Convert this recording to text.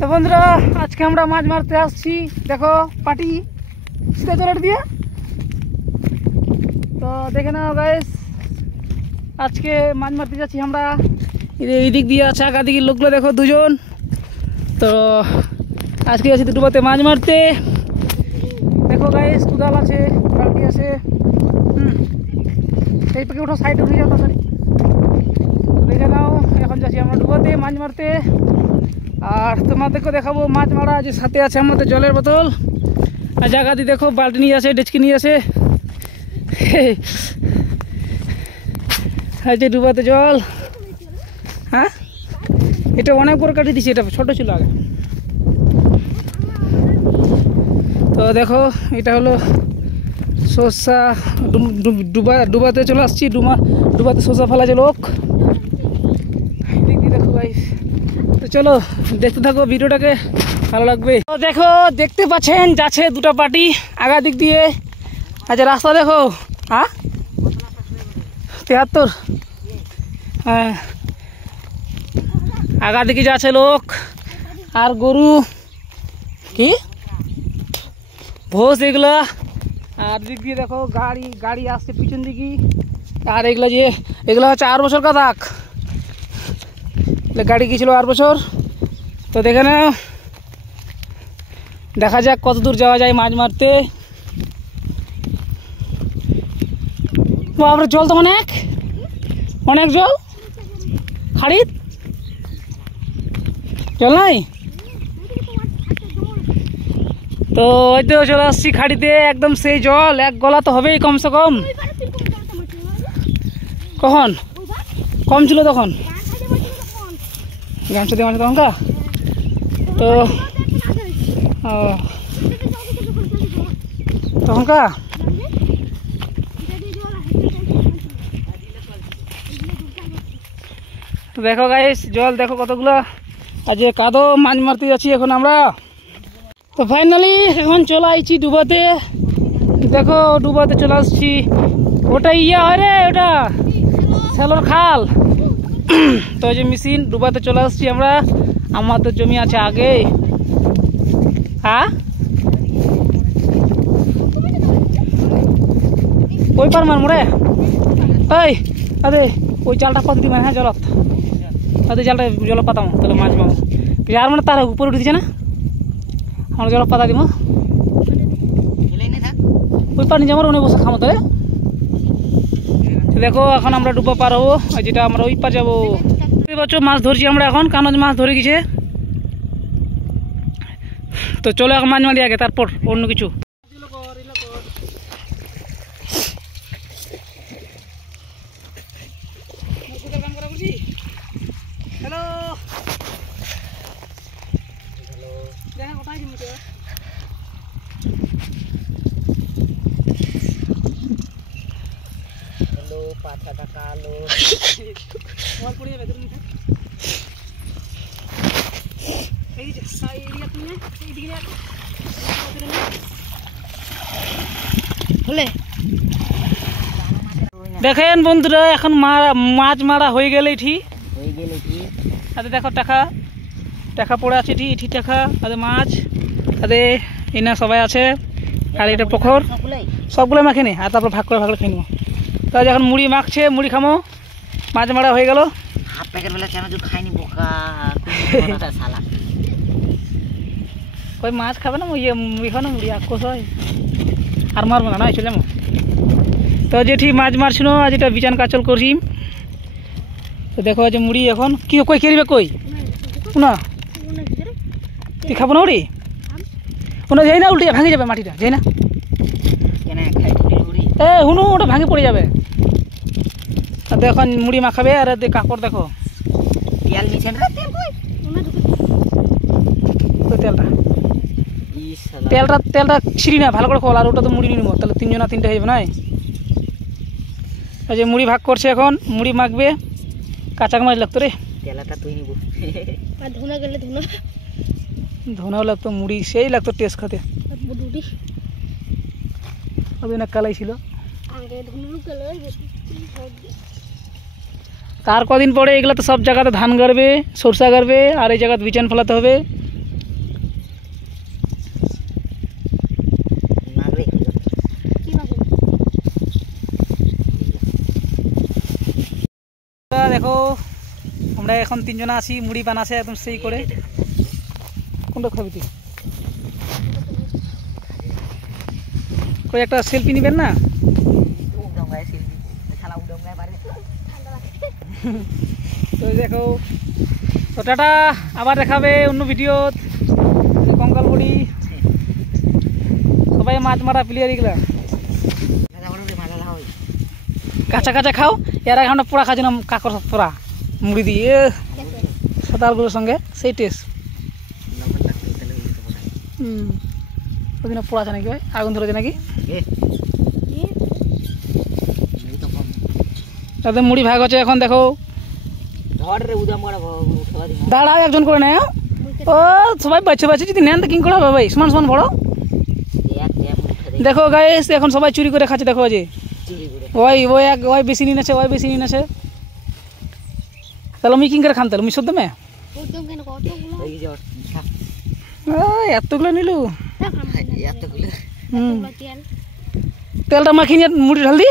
তো বন্ধুরা আজকে আমরা মাছ মারতে আসছি। দেখো পাটি সিধা চলে দিয়ে, তো দেখে নাও গাইস, আজকে মাছ মারতে যাচ্ছি আমরা। এই দিক দিয়ে আছে, আগা দিকের লোকগুলো দেখো দুজন। তো আজকে আছি ডুবাতে মাছ মারতে। দেখো গাইস, কুদাল আছে, বালতি আছে। এই পাখি ওঠো, সাইডে উঠে যাও তাড়াতাড়ি। দেখে নাও, এখন যাচ্ছি আমরা ডুবাতে মাছ মারতে। আর তোমাদেরকে দেখাবো মাছ মারা, যে সাথে আছে আমাদের জলের বোতল। আর জায়গা দিয়ে দেখো বালতি নিয়ে আসে, ডেচকি নিয়ে আসে। যে ডুবাতে জল। হ্যাঁ, এটা অনেক বড় কাটি দিছি, এটা ছোট ছিল আগে। তো দেখো এটা হলো সর্ষা, ডুবাতে চলে আসছি। ডুবাতে সর্ষা ফেলাছে লোক। দেখো গাইস, তো চলো দেখতে থাকো ভিডিওটাকে, ভালো লাগবে। তো দেখো, দেখতে পাচ্ছেন যাচ্ছে দুটো পার্টি আগা দিক দিয়ে। আচ্ছা রাস্তা দেখো, হ্যাঁ 73। হ্যাঁ, আগা দিকে যাচ্ছে লোক আর গরু কি ভোজ এগুলা। আর দিক দিয়ে দেখো গাড়ি আসছে পিছন দিকে। আর এগুলো হচ্ছে 8 বছর কাদাক গাড়ি গিয়েছিল 8 বছর। তো দেখে নাও, দেখা যাক কত দূর যাওয়া যায় মাছ মারতে। বাপরে, জল তো অনেক জল। খাড়িত জল নাই। তো ওই তো চলে আসছি খাড়িতে, একদম সেই জল, এক গলা তো হবেই কমসে কম। কখন কম ছিল তখন গামছা দিয়ে মাছ তখনকার। তো তখনকার দেখো গাইস, জল দেখো কতগুলো। আজ কাদো মাছ মারতে যাচ্ছি এখন আমরা। তো ফাইনালি এখন চলে আইছি ডুবাতে। দেখো ডুবাতে চলে আসছি। ওটা ইয়া হয় রে, ওটা সেলোর খাল। তো এই যে মেশিন, ডুবাতে চলে আসছি আমরা। আমাদের জমি আছে আগে। হ্যাঁ, ওই পার মার মোড়ে। এই আরে ওই জালটা পাতি দিবেন। হ্যাঁ, জলত আরে জালটা জল পাতাম, তাহলে মাছ পাবো। আর মানে তার উপরে উঠে দিচ্ছে না, আমরা জল পাতা দিব। ওই পার নিচে আমার অনেক বসে খামো তাহলে। দেখো এখন আমরা ডুবা পার হবো, যেটা আমরা ওই পার যাবো। মাছ ধরছি আমরা এখন, কানজ মাছ ধরে গেছে। তো চলো এখন মাছ মারি আগে, তারপর অন্য কিছু। হ্যালো, পাছাটা কালো পড়ে যাবে। দেখেন বন্ধুরা, এখন মাছ মারা হয়ে গেলে ঠিক। আরে দেখো টাকা পড়ে আছে, এটি টাকা আরে মাছ আরে এনা সবাই আছে। আর এটা পুকুর, সবগুলো মাখে নি, আর তারপর ভাগ করে খেয়ে নেবো। তাই এখন মুড়ি মাখছে, মুড়ি খামো। মাছ মারা হয়ে গেল। কই মাছ খাবে না, মুড়ি খাও না, মুড়ি আকোশ হয়। আর মারবো না, চলে যাবো। তো যেটি মাছ মারছিল, আজ এটা বিচান কাচল করছি। তো দেখো যে মুড়ি এখন কি কই কেরিবে, কই না তুই খাবো না মুড়ি? ওনা যাই না, উল্টে ভাঙে যাবে মাটিটা, যাই না। হুনু ওটা ভাঙে পড়ে যাবে। আর এখন মুড়ি মাখাবে। আর কাপড় দেখো, তেলটা ছিঁড়ি না, ভালো করে খোল। আর ওটা তো মুড়ি নিয়ে নেবো, তাহলে 3 জনা 3টা হয়ে যাবে। নাই ওই যে মুড়ি ভাগ করছে, এখন মুড়ি মাখবে। কাঁচা মাছ লাগতো রে, ধুনাও লাগতো, মুড়ি সেই লাগতো টেস্ট খাতে। না কালাই ছিল। তার কদিন পরে এগুলো তো সব জায়গাতে ধান গাড়বে, সরষা গাড়বে, আর এই জায়গাতে বিছান ফেলাতে হবে। দেখো আমরা এখন তিনজনা আছি, মুড়ি বানাছে একদম সেই করে। কোনটা খাবি তুই? কই একটা সেলফি নিবেন না? তো দেখো, তো টাটা, আবার দেখাবে অন্য ভিডিও। কঙ্কাল মুড়ি সবাই মাছ মারা প্লেয়ার এগুলা কাঁচা কাঁচা খাও, এর আগে আমরা পোড়া খাচ্ছিলাম, কাকর পোড়া মুড়ি দিয়ে সাঁতারগুলোর সঙ্গে সেই টেস্ট। ওদিনে পোড়া আছে নাকি ভাই, আগুন ধরেছে নাকি? তাদের মুড়ি ভাগ হচ্ছে এখন। দেখো দাঁড়াও, একজন করে নেয়। ও সবাই বাচ্চা বাচ্চা যদি নেন তো কিং করে হবে ভাই, সমান সমান বড়। দেখো গাইস, এখন সবাই চুরি করে খাচ্ছে। দেখো যে ওই বেশি নিয়ে নেছে, ওই বেশি নিয়ে নেছে। তাহলে আমি কিং করে খান, তাহলে আমি সদ্য মে এতগুলো নিলু। তেলটা মাখিয়ে মুড়ি ঢাল দি।